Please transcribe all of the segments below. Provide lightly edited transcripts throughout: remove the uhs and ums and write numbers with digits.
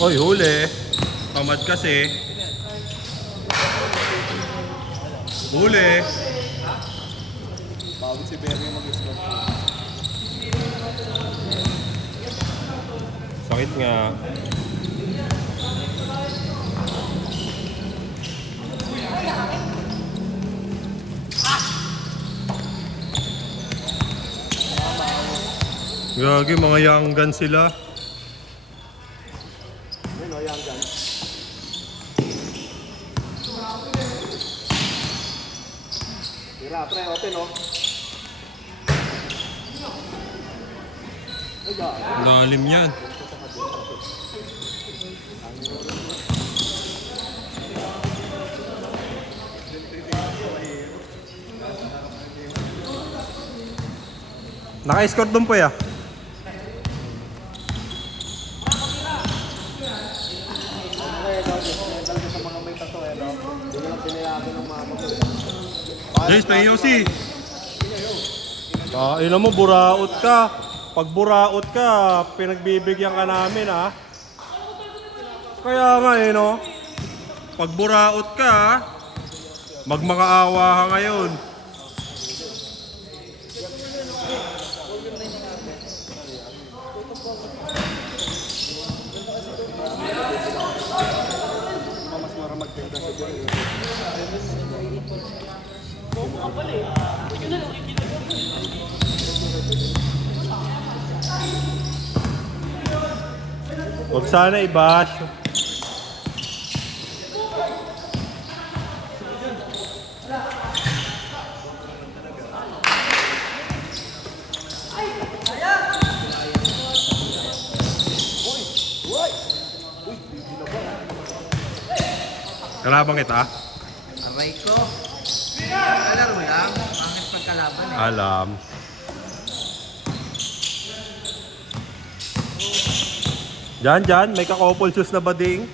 Oy, huli. Tamad kasi. Huli. Bawit si Berry mag-score. Sakit nga. Gagi, mga young gun sila. Ayun o, young gun. Tira, pre, open o. Ay, God. Lalim yan. Naka-escort doon po ya. Talaga sa mga may tato, eh, no? Hindi na lang pinayago ng mama ko. James, play Yossi. Ina mo, buraot ka. Pag buraot ka, pinagbibigyan ka namin, ha? Kaya nga, eh, no? Pag buraot ka, magmakaawa ka ngayon. Mas mara magtinda sa Berry. Huwag sana i-bash. Kalabang kita? Aray ko. Kalaro mo lang. Pangit pagkalaban eh. Alam. Diyan, may ka-couple shoes na bading.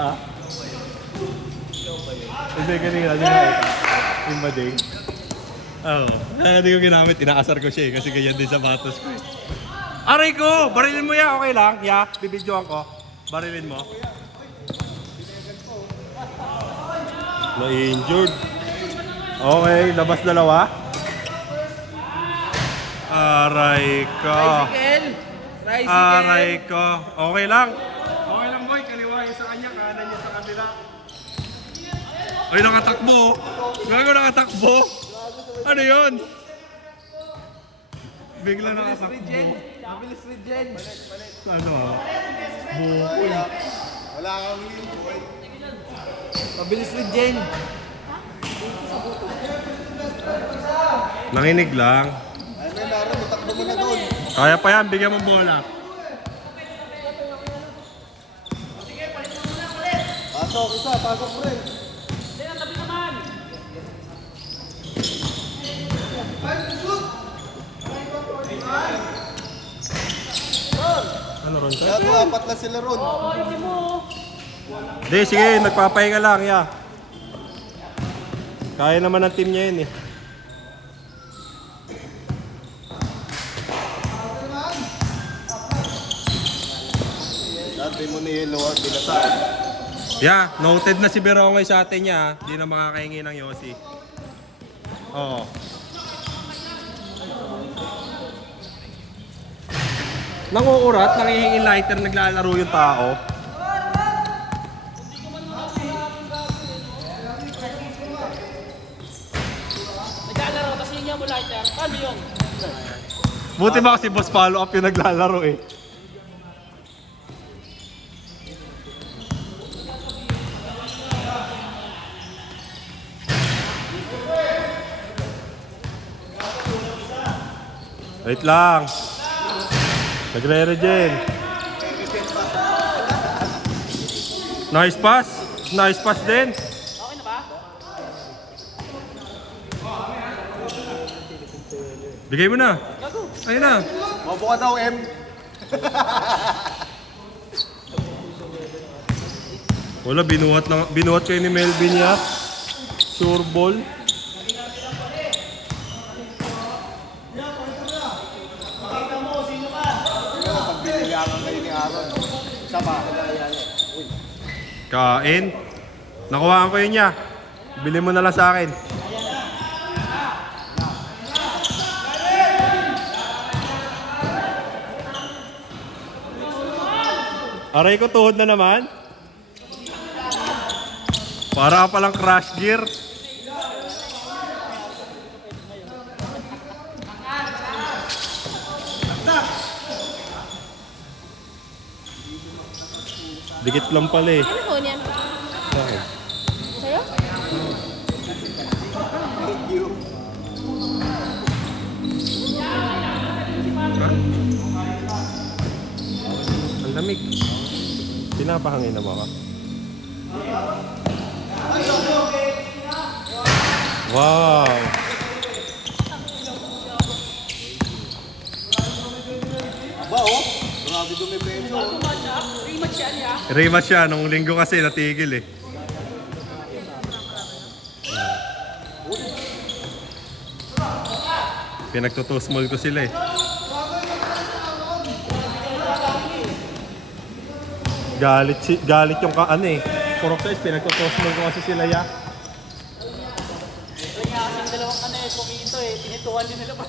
Ha? Hindi, kanina, di na ito. Yung bading. Oo. Hindi ko ginamit, inaasar ko siya eh, kasi ganyan din sa batos ko eh. Aray ko! Barilin mo yan, okay lang? Yeah, bibidyoan ko. Barilin mo. Na-injured. Okay, labas dalawa. Aray ko. Tricycle! Aray ko. Okay lang. Okay lang boy, kaliwa yung sa kanya, kanan niya sa kabila. Ay, nakatakbo. Gago nakatakbo. Ano yun? Bigla nakatakbo. Mabilis rin dyan. Ano ah? Bukol. Wala kang wheel, boy. Mabilis rin dyan. Nanginig lang. Ay, may laro, matakbo mo na doon. Kaya pa yan, bigyan mo bola. Pasok, isa, pasok, pre. Ano ron? Kaya to, apat lang sila ron. Hindi, sige, nagpapahinga lang, ya. Kaya naman ng team niya yun eh. Dati mo ni Yellow at binasa. Yeah, noted na si Berongoy sa atin niya. Hindi na makakahingi ng Yossi. Oo. Nanguurat, nangihingin lighter, naglalaro yung tao. Naglalaro, tapos hingyan mo lighter. Paano yun? Buti ba kasi boss follow up yung naglalaro eh. Wait lang. Nagre-regen. Nice pass. Nice pass din. Okay na ba? Bigay mo na. Ayun na. Mabuka daw, M. Wala, binuhat kayo ni Melvin ya. Sure ball. kailangan kayo ni Aaron. Isa pa. Kain. Nakuhaan ko yun niya. Bili mo na lang sa akin. Aray ko, tuhod na naman. Para ka palang crash gear. Dikit lang pala eh. Ano phone yan? Bakit? Sa'yo? Ang lamig. Pinapahangin na ba ka? Wow! Aba oh. Grabe dumipenso. Rematch siya. Nung linggo kasi natigil eh. Pinagtutusmol ko sila eh. Galit yung ano eh. Purok size, pinagtutusmol ko kasi sila ya. Ito nga kasing dalawang ano eh, pumito eh. Tinituan din nila pa.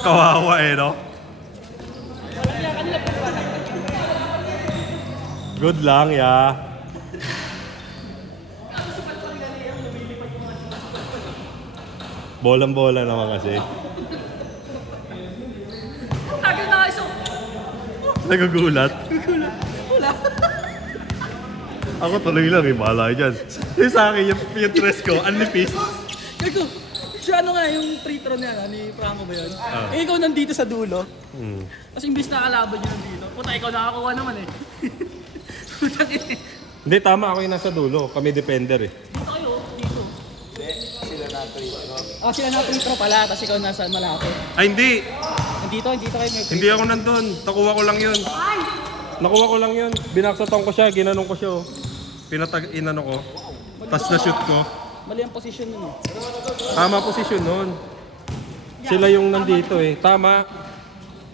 Kawawa eh no? Kaya kanila pa ba? Good lang ya. Bolang-bola naman kasi. Tagal na iso. Nagugulat. Wala. Ako tuloy lang eh, bahala dyan. Yung sa akin, yung dress ko, unlipis. Gago. Siya ano nga yung free throw niya, ni Franco ba yun? Ah. Eh ikaw nandito sa dulo. Hmm. Kasi imbis na kalaban niyo nandito. Puta, ikaw nakakuha naman eh. Puta eh. Hindi, tama ako yung nasa dulo. Kami defender eh. Dito kayo, dito. Sila na free throw. Ah, sila na free throw pala, tapos ikaw nasa malapit. Ay, hindi! Nandito kayo may free Hindi ako nandun. Nakuha ko lang yun. Nakuha ko lang yun. Binaksatan ko siya, ginanong ko siya. Oh. Inano ko. Tapos na-shoot ko. Mali ang position nun eh. Tama posisyon nun. Sila yung nandito eh. Tama.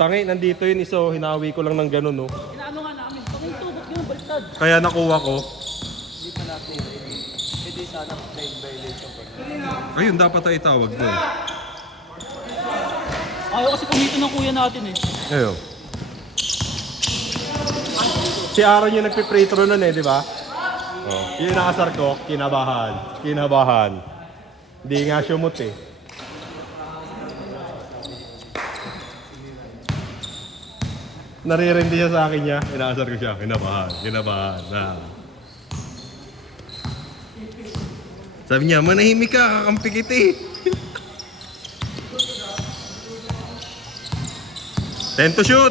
Tangi, nandito yun iso. Hinawi ko lang ng ganun oh. Inaano nga namin, pagay tubot yung baliktad. Kaya nakuha ko. Hindi pa natin. Hindi sana trade violation pa. Ayun, dapat ay itawag doon. Ayaw kasi pumito ng kuya natin eh. Ayun. Si Aaron yung nagpi-free throw nun eh, di ba? Oh. Yung inaasar ko, kinabahan. Kinabahan. Hindi nga sumot eh. Naririndi siya sa akin niya. Inaasar ko siya, kinabahan. Kinabahan. Ah. Sabi niya, manahimik ka, kakampi kita eh. 10 to shoot!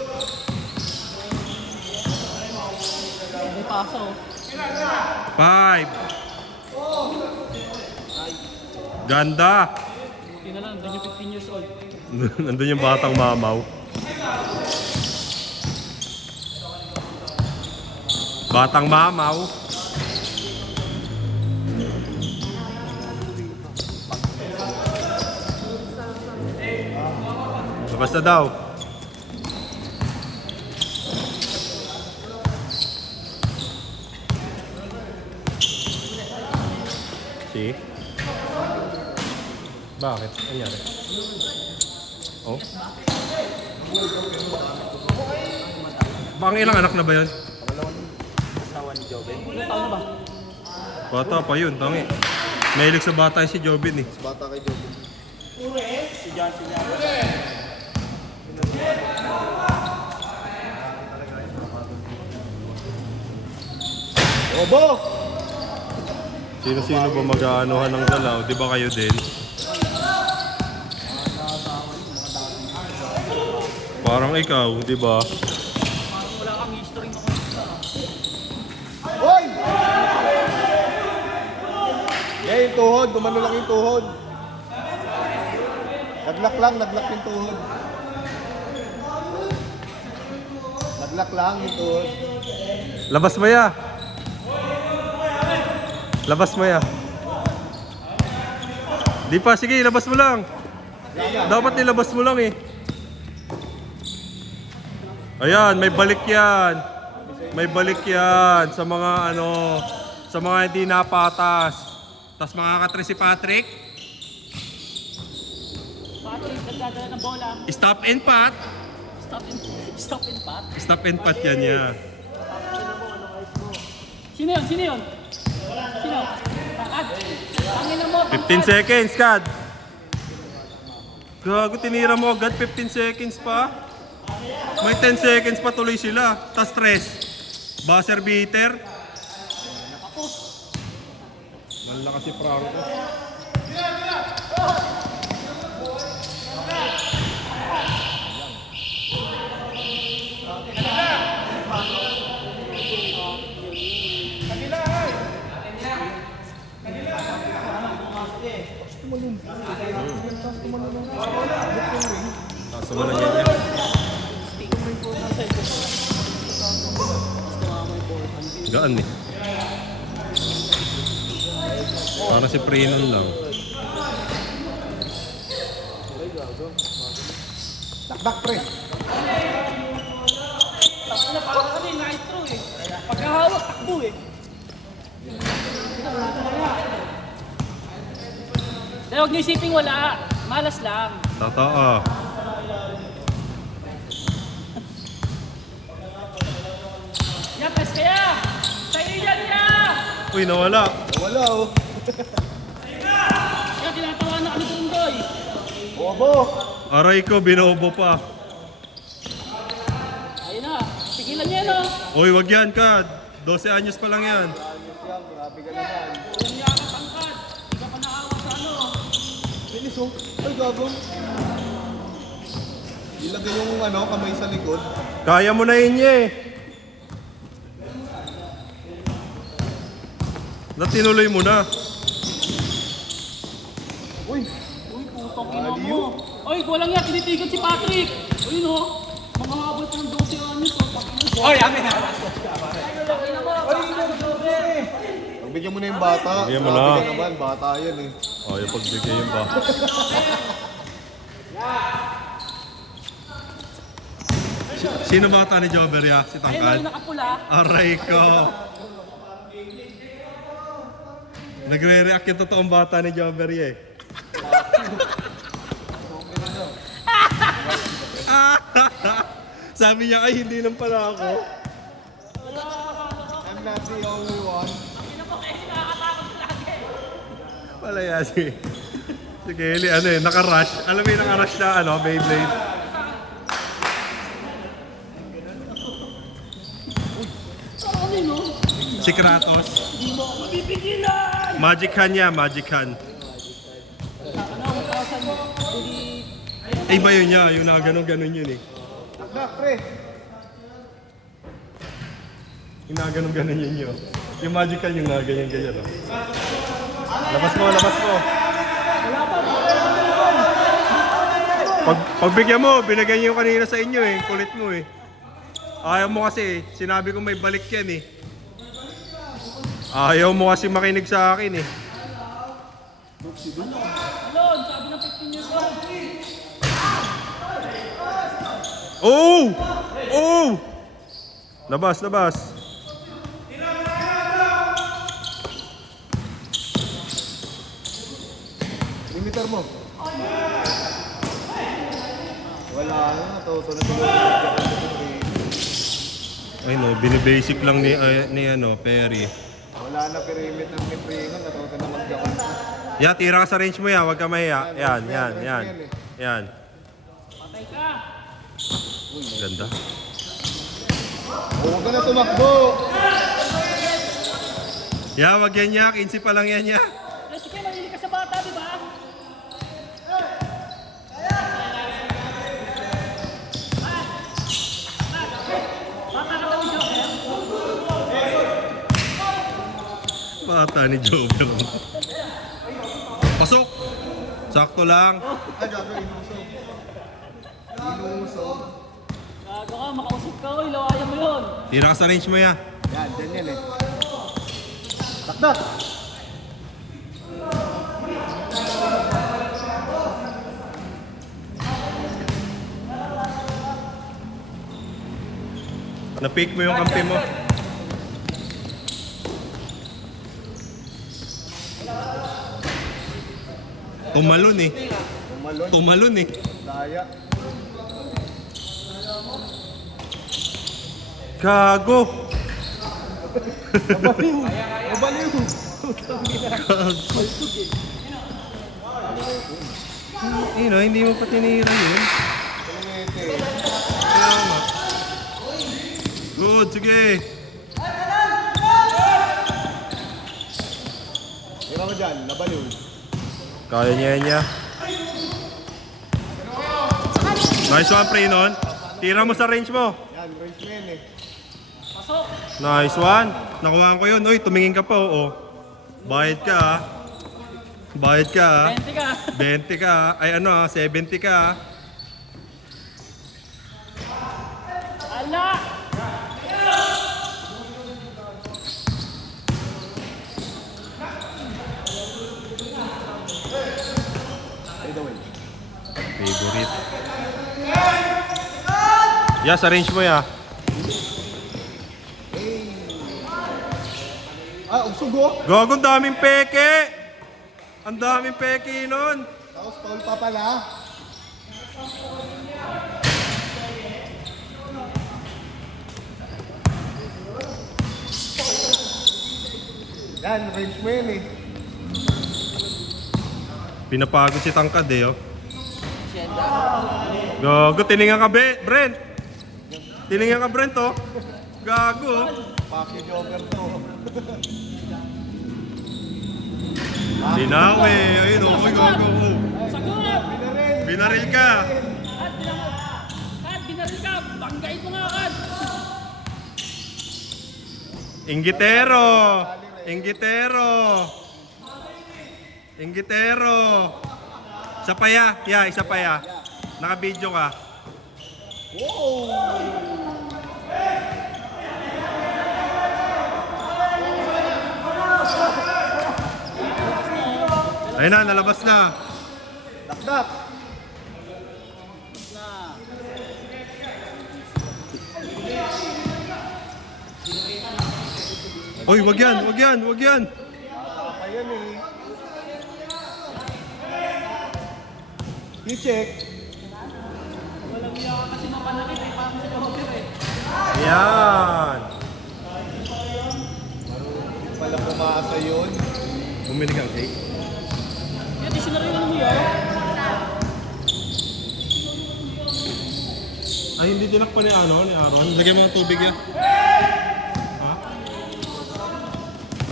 May pasa oh. 5. Ganda. Hindi na lang, doon yung 15 years old. Nandun yung batang mamaw. Batang mamaw. Basta daw. Si? Bakit? Anyari? Oh? Baka ilang anak na ba yun? Asawa ni Joven. Ilang taon na ba? Bata pa yun, tangi. Mahilig sa bata si Jobin eh. Bata kay Joven. Si John Sinyama. Obo! Sino-sino ba mag-aanuhan ng galaw? Di ba kayo din? Parang ikaw, di ba? Parang wala kang history na kung Hoy! Yeah, yung tuhod. Dumano lang yung tuhod. Naglak yung tuhod. Naglak lang yung tuhod. Labas mo ya! Labas mo ya! Di pa, sige, labas mo lang! Dapat nilabas mo lang eh. Ayan, may balik yan. May balik yan sa mga ano, sa mga hindi napatas. Tapos makakatry si Patrick. Patrick, nagdadala ng bola. Stop and pat. Stop and pat. Stop and pat yan niya. Sino yun? Sino yun? Sino? Takad. Angin na mo. 15 seconds, Kad. Gago, tinira mo agad. 15 seconds pa. May 10 seconds pa tuloy sila. Tas stress. Buzzer beater. Malakas si Franco. Taas naman ang ganyan. Gaan eh. Parang si Prenon lang. Dakdak, pre. Tapos na parang kami, maestro eh. Pagkahawak, takbo eh. Dahil huwag niyo isiping wala. Malas lang. Totoo. Yapes kaya! Sa'yo yan niya! Uy, nawala. Wala, oh. Kaya tinatawa na kami doon, Doy. Bobo. Aray ko, binobo pa. Ayun na. Pigilan niya, no? Uy, wag yan, Kad. 12 anyos pa lang yan. Grabe ka naman. Yung yakap angkat. Hindi ka pa naawa sa ano. Bilis, oh. Ay, gago. Ilagay yung ano, kamay sa likod. Kaya mo na yun eh. Natinuloy mo na. Uy. Uy, putong ina mo. Uy, walang yan. Tinitigan si Patrick. Uy, no? Mga habol pa ng 12 anyos. Oy, amin na. Pagbigyan mo na yung bata. Bigyan mo Grabe na. ka naman, bata yan eh. Oh, yung pagbigay yun ba? Sino bata ni Jobber ya? Si Ayun, Tangkad? yung nakapula. Aray ko. Nagre-react yung totoong bata ni Jobber eh. Sabi niya, ay hindi lang pala ako. I'm not the only one. Pala yan si Kelly, ano eh, naka-rush. Alam mo yung naka-rush na ano, Beyblade. Ano yun, no? Si Kratos. Hindi mo ako mapipigilan! Magic hand niya, magic hand. Ano, 1,000. Hindi. Eh, iba yun niya, yung naganon-ganon yun eh. Dakdak, pre. Yung naganon-ganon yun yun. Yung magic hand yung nagaganyan-ganyan. Oh. Labas mo, labas mo. Pagbigyan mo, binigyan niyo kanina sa inyo eh. Kulit mo eh. Ayaw mo kasi, sinabi ko may balik yan eh. Ayaw mo kasi makinig sa akin eh. Alon, sabi ng 15 years old. Oh! Oh! Labas, labas. Limiter mo. Wala na, natuto na tuloy. Ay no, binibasic lang ni ano, Perry. Wala na perimeter ni Pringon, natuto na mag-gakon. Ya, tira ka sa range mo yan, huwag ka mahiya. Yan, yan, yan. Yan. Patay ka! Ganda. Huwag ka na tumakbo. Ya, wag yan ya, 15 pa lang yan ya. Eh, sige, mahilig ka sa bata, di ba? Bata ni Jover. Pasok! Sakto lang. Ay, gago, inusog. Inusog. Gago ka, makausap ka, uy. Lawayan mo yun. Tira ka sa range mo ya. Yan, dyan yan eh. Dakdak! Na-pick mo yung kampi mo. Tumalon eh. Tumalon. Tumalon eh. Daya. Gago. Mabaliw. Mabaliw. Hindi mo pa tinira yun. Kaya nga. Good, sige. Tira mo dyan, nabaliw. Kaya niya. Nice one, pre, nun. Tira mo sa range mo. Yan, range mo yan eh. Pasok. Nice one. Nakuha ko yun. Uy, tumingin ka pa, oo. Bayad ka, ah. Bayad ka, ah. 20 ka. 20 ka, ah. Ay, 70 ka, ah. Ala! By the way. Favorite. Yeah, sa range mo, ya. Ah, ugsugo. Gagong daming peke. Ang daming peke nun. Tapos foul pa pala. Yan, range mo yan eh. Pinapagod si Tangkad, eh, oh. Sienda. Gago, tiningan ka, Brent. Tiningan ka, Brent, oh. Gago, oh. Paki jogger to. Dinawe. Ayun, oh. Uy, gago, oh. Sagot! Binaril ka. Kad, binaril ka! Banggain mo nga, Kad! Inggitero. Inggitero. Inggitero. Isa pa, ya. Ya, isa pa, ya. Naka-video ka. Wow! Ayun na, nalabas na. Dakdak! Uy, wag yan, wag yan, wag yan. Pa yan eh. I-check. Walang iya ka kasi mapanakit eh. Paano sa Joker eh? Yan. Pala pumasa yun. Bumili kang cake. Kaya dictionary lang mo yan. Ay, hindi tinakpan ni Aaron. Lagyan mo ng tubig yan. Ha?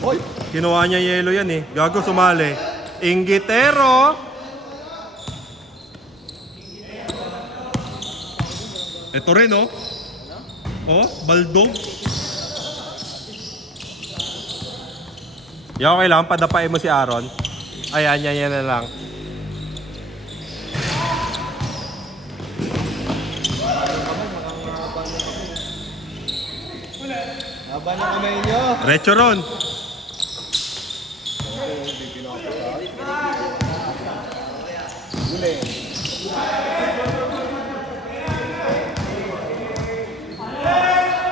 Hoy! Kinuha niya yelo yan eh. Gago, sumali. Inggitero. Ito rin, oh. Oh, baldog. Yan, okay lang. Padapain mo si Aaron. Ayan, yan na lang. Haba na kamay nyo. Retro ron. Huli.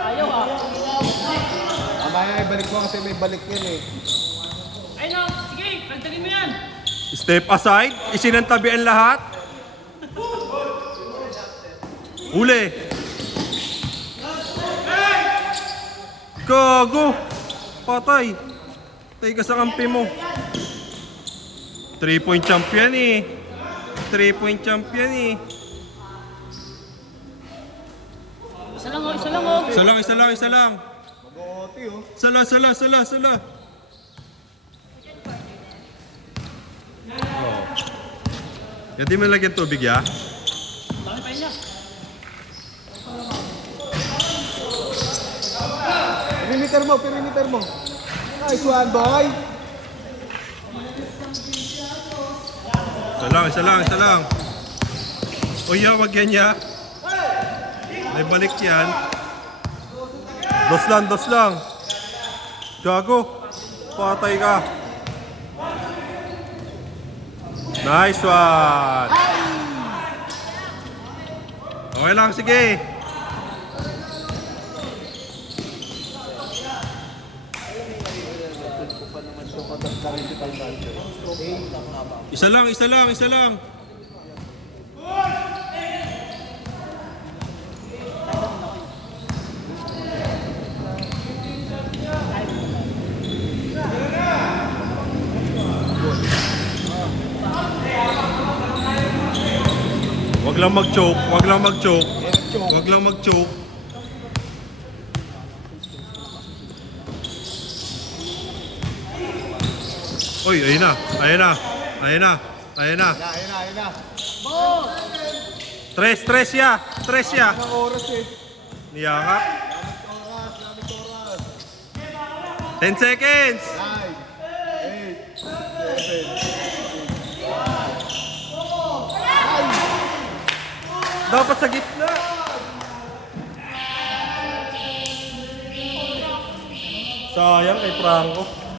Ayaw ah. Mamaya ibalik mo kasi may balik yan eh. Ay no, sige, pagdalin mo yan. Step aside. Isinantabi ang lahat. Uli. Gago. Patay. Patay ka sa kampi mo. 3-point champion eh. 3-point champion eh. Isa lang oh, isa lang oh. Isa lang, isa lang, isa lang. Mag-OT oh. Sala. Oh. Hindi mo lagyan tubig, ya? Dami pa niya. Perimeter mo. Nice one, boy. Isa lang. O ya, wag yan, ya. May balik yan. Dos lang. Gago. Patay ka. Nice one. Okay lang, sige. Isa lang, isa lang, isa lang. Wag lang mag-choke, wag lang mag-choke. Wag lang mag-choke. Uy, ayun na, ayun na, ayun na, ayun na. Ayun na. Tres ya, tres ya. Ang oras eh. Niyakap. Oras. 10 seconds. 9, 8, 7, Dapat sa gitna. Sayang kay Franco.